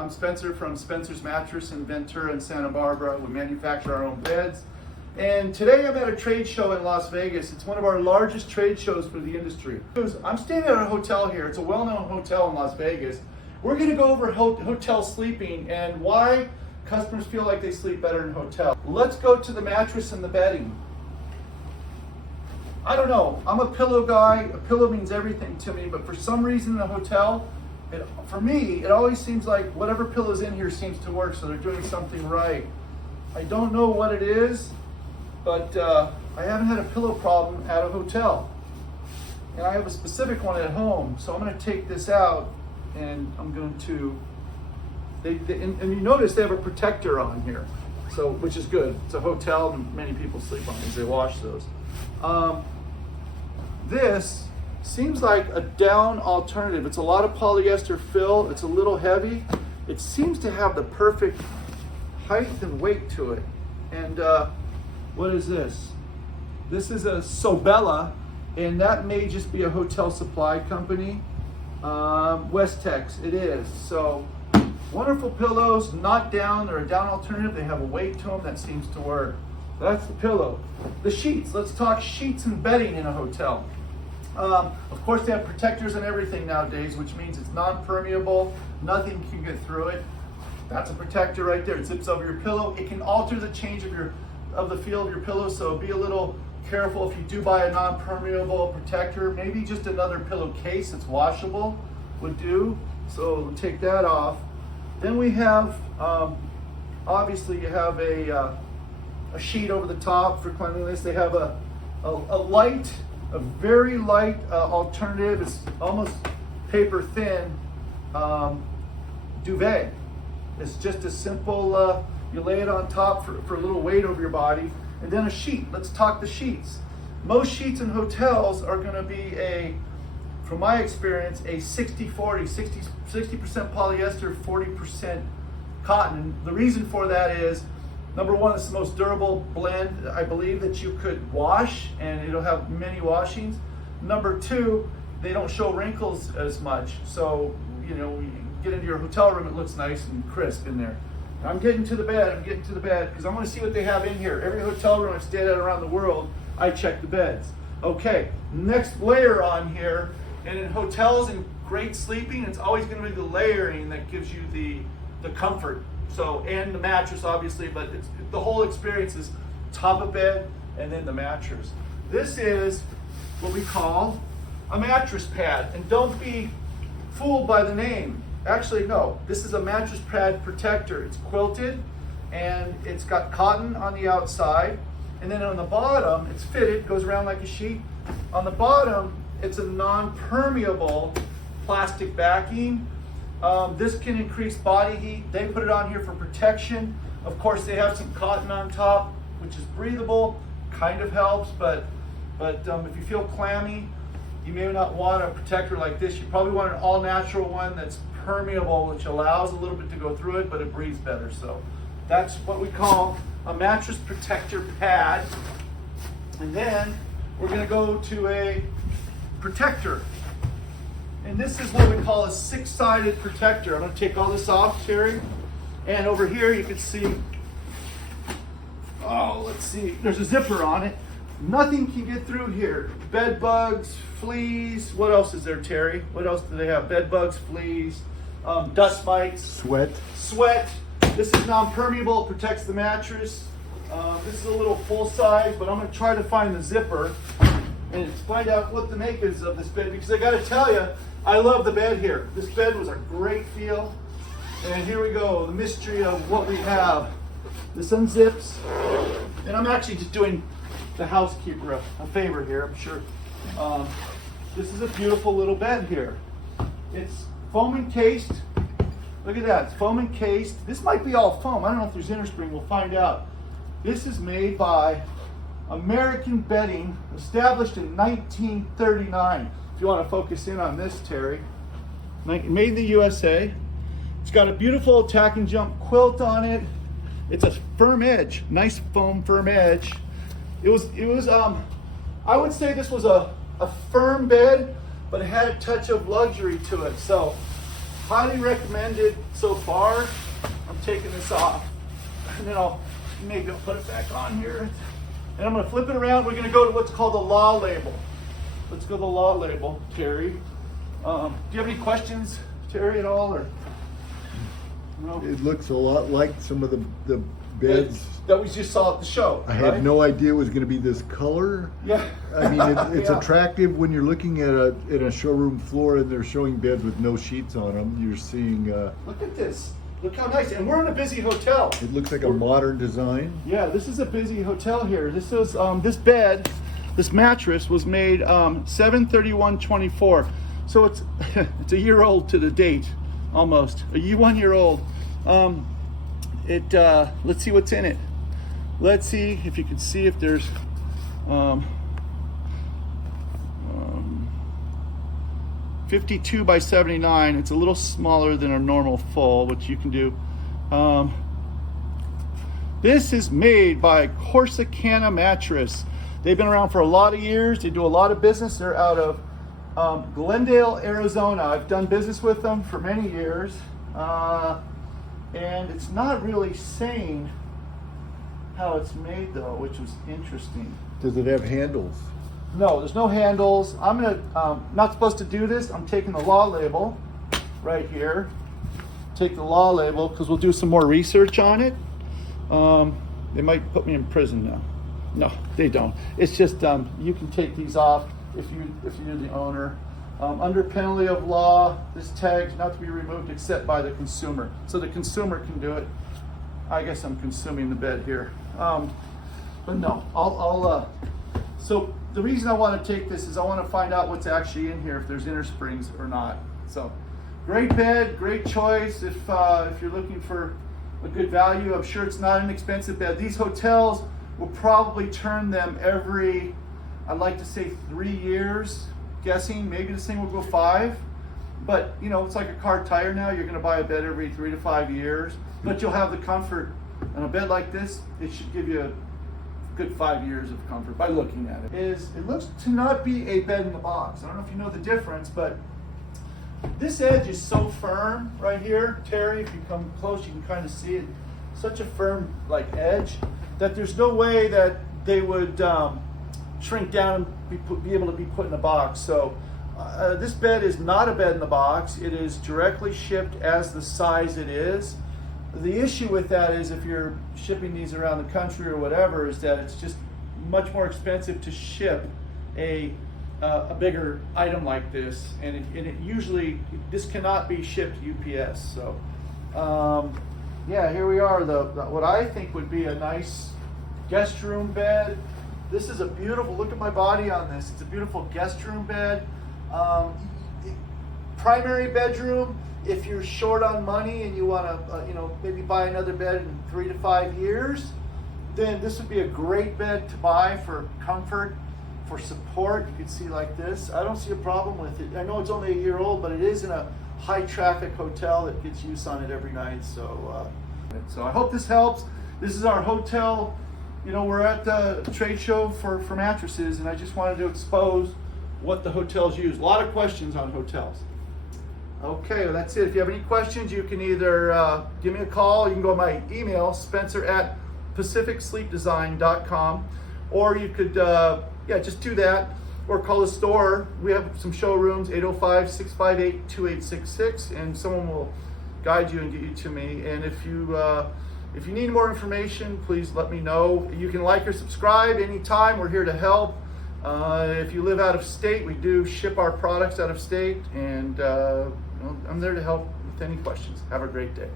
I'm Spencer from Spencer's Mattress in Ventura and Santa Barbara. We manufacture our own beds. And today I'm at a trade show in Las Vegas. It's one of our largest trade shows for the industry. I'm staying at a hotel here. It's a well-known hotel in Las Vegas. We're gonna go over hotel sleeping and why customers feel like they sleep better in hotels. Let's go to the mattress and the bedding. I don't know, I'm a pillow guy. A pillow means everything to me, but for some reason in a hotel, for me, it always seems like whatever pillow's in here seems to work, so they're doing something right. I don't know what it is, but I haven't had a pillow problem at a hotel. And I have a specific one at home, so I'm gonna take this out and I'm going to, and you notice they have a protector on here, so which is good. It's a hotel and many people sleep on these, they wash those. This seems like a down alternative. It's a lot of polyester fill. It's a little heavy. It seems to have the perfect height and weight to it. And what is this? This is a Sobella, and that may just be a hotel supply company. Westex, it is. So wonderful pillows, not down. They're a down alternative. They have a weight to them that seems to work. That's the pillow. The sheets. Let's talk sheets and bedding in a hotel. Of course, they have protectors and everything nowadays, which means it's non-permeable. Nothing can get through it. That's a protector right there. It zips over your pillow. It can alter the change of the feel of your pillow, so be a little careful if you do buy a non-permeable protector. Maybe just another pillowcase that's washable would do. So we'll take that off. Then we have, obviously, you have a sheet over the top for cleanliness. They have a very light alternative. It's almost paper thin duvet. It's just a simple, you lay it on top for a little weight over your body, and then a sheet. Let's talk the sheets. Most sheets in hotels are gonna be from my experience, a 60-40, 60% polyester, 40% cotton. And the reason for that is, number one, it's the most durable blend, I believe, that you could wash, and it'll have many washings. Number two, they don't show wrinkles as much. So, you know, when you get into your hotel room, it looks nice and crisp in there. I'm getting to the bed, because I want to see what they have in here. Every hotel room I've stayed at around the world, I check the beds. Okay, next layer on here, and in hotels and great sleeping, it's always going to be the layering that gives you the comfort. So, and the mattress obviously, but the whole experience is top of bed and then the mattress. This is what we call a mattress pad, and don't be fooled by the name. Actually, no, this is a mattress pad protector. It's quilted and it's got cotton on the outside, and then on the bottom, it's fitted, goes around like a sheet. On the bottom, it's a non-permeable plastic backing. This can increase body heat. They put it on here for protection. Of course, they have some cotton on top, which is breathable, kind of helps, but if you feel clammy, you may not want a protector like this. You probably want an all-natural one that's permeable, which allows a little bit to go through it, but it breathes better. So that's what we call a mattress protector pad. And then we're gonna go to a protector. And this is what we call a six-sided protector. I'm going to take all this off, Terry. And over here you can see, let's see, there's a zipper on it. Nothing can get through here. Bed bugs, fleas, what else is there, Terry? What else do they have? Bed bugs, fleas, dust mites. Sweat. This is non-permeable, it protects the mattress. This is a little full size, but I'm going to try to find the zipper and find out what the make is of this bed, because I got to tell you, I love the bed here. This bed was a great feel. And here we go, the mystery of what we have. This unzips, and I'm actually just doing the housekeeper a favor here, I'm sure. This is a beautiful little bed here. It's foam encased. Look at that, it's foam encased. This might be all foam. I don't know if there's innerspring, we'll find out. This is made by American Bedding, established in 1939. If you want to focus in on this, Terry. Made in the USA. It's got a beautiful tack and jump quilt on it. It's a firm edge, nice foam firm edge. It was I would say this was a firm bed, but it had a touch of luxury to it. So highly recommended so far. I'm taking this off, and then I'll put it back on here. And I'm going to flip it around. We're going to go to what's called the law label. Let's go to the law label, Terry. Do you have any questions, Terry, at all? Or no? It looks a lot like some of the beds that we just saw at the show. I had no idea it was going to be this color. Yeah. I mean, it's attractive when you're looking at a showroom floor and they're showing beds with no sheets on them. You're seeing. Look at this. Look how nice. And we're in a busy hotel. It looks like a modern design. Yeah, this is a busy hotel here. This is this bed, this mattress was made 7/31/24. So it's it's a year old to the date, almost. 1 year old. Let's see what's in it. Let's see if you can see if there's 52 by 79. It's a little smaller than a normal full, which you can do. This is made by Corsicana Mattress. They've been around for a lot of years. They do a lot of business. They're out of Glendale, Arizona. I've done business with them for many years. And it's not really saying how it's made though, which was interesting. Does it have handles? No, there's no handles. I'm not supposed to do this. I'm taking the law label right here. Take the law label because we'll do some more research on it. They might put me in prison now. No, they don't. It's just you can take these off if you're the owner. Under penalty of law, this tag's not to be removed except by the consumer. So the consumer can do it. I guess I'm consuming the bed here. But no, so the reason I want to take this is I want to find out what's actually in here, if there's inner springs or not. So great bed, great choice if you're looking for a good value. I'm sure it's not an expensive bed. These hotels will probably turn them every, I'd like to say 3 years. Guessing maybe this thing will go 5, but you know, it's like a car tire now. You're going to buy a bed every 3 to 5 years, but you'll have the comfort. And a bed like this, it should give you a good 5 years of comfort by looking at it. It looks to not be a bed in the box. I don't know if you know the difference, but this edge is so firm right here, Terry. If you come close, you can kind of see it. Such a firm like edge that there's no way that they would shrink down and be able to be put in a box. So this bed is not a bed in the box. It is directly shipped as the size it is. The issue with that is if you're shipping these around the country or whatever, is that it's just much more expensive to ship a bigger item like this, and it usually, this cannot be shipped UPS. So yeah, here we are, what I think would be a nice guest room bed. This is a beautiful, look at my body on this. It's a beautiful guest room bed. Primary bedroom, if you're short on money and you want to, maybe buy another bed in 3 to 5 years, then this would be a great bed to buy for comfort, for support. You can see like this. I don't see a problem with it. I know it's only a year old, but it is in a high traffic hotel that gets use on it every night. So I hope this helps. This is our hotel. We're at the trade show for mattresses, and I just wanted to expose what the hotels use. A lot of questions on hotels. Okay, well, that's it. If you have any questions, you can either give me a call. You can go to my email, spencer@pacificsleepdesign.com, or you could, just do that, or call the store. We have some showrooms, 805-658-2866, and someone will guide you and get you to me. And if you need more information, please let me know. You can like or subscribe anytime. We're here to help. If you live out of state, we do ship our products out of state, and I'm there to help with any questions. Have a great day.